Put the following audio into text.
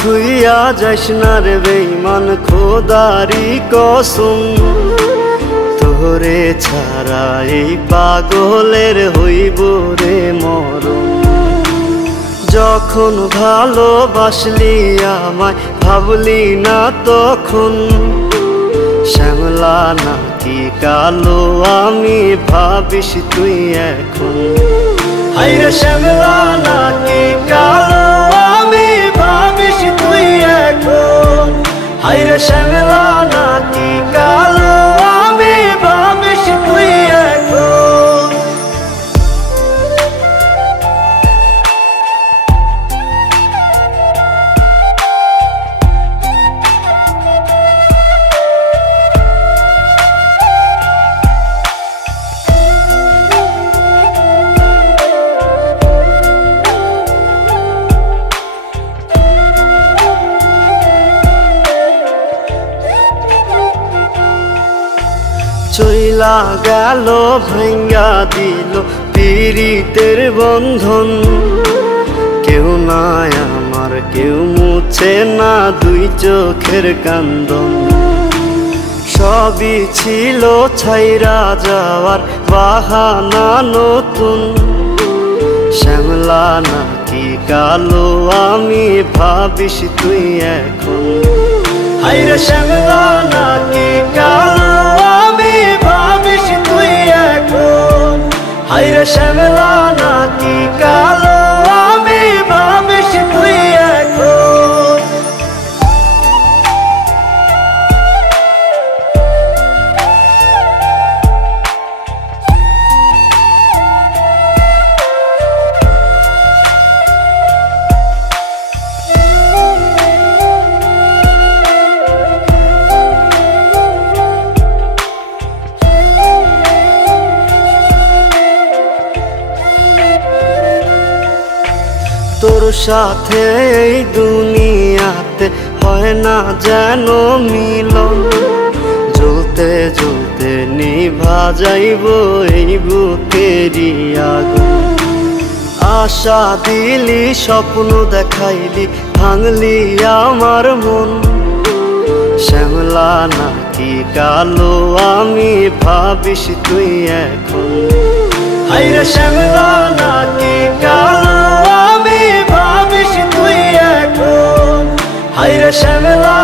থুইয়া যাইস না রে বেঈমান খোদারি কসম, তোরে ছাড়া এই পাগলের হইব রে মরণ। যখন ভালোবাসলি আমায় ভাবলি না তখন, শ্যামলা নাকি কালো আমি ভাবিস তুই এখন। হায়রে শ্যামলা নাকি কালো আমি ভাবিস তুই এখন। হায়রে শ্যামলা নাকি কালো আমি ভাবিস তুই এখন। চইলা গেল ভাঙ্গা দিল পীড়িতের বন্ধন, কেউ নাই আমার কেউ মুছে না দুই চোখের কান্দন। সবই ছিল ছাইরা যাওয়ার বাহানা নতুন, শ্যামলা নাকি কালো আমি ভাবিস তুই এখন। হায়রে শ্যামলা নাকি কালো আমি ভাবিস তুই এখন। হায়রে শ্যামলা নাকি কালো আমি ভাবিস তুই এখন। তোর সাথে এই দুনিয়াতে হয় না যেন মিলন, জ্বলতে জ্বলতে নিভা যাইব এই বুকেরই আগুন। আশা দিলি স্বপ্ন দেখাইলি ভাঙলি আমার মন, শ্যামলা নাকি কালো আমি ভাবিস তুই এখন। হায়রে শ্যামলা নাকি কালো আমি ভাবিস তুই এখন। হায়রে শ্যামলা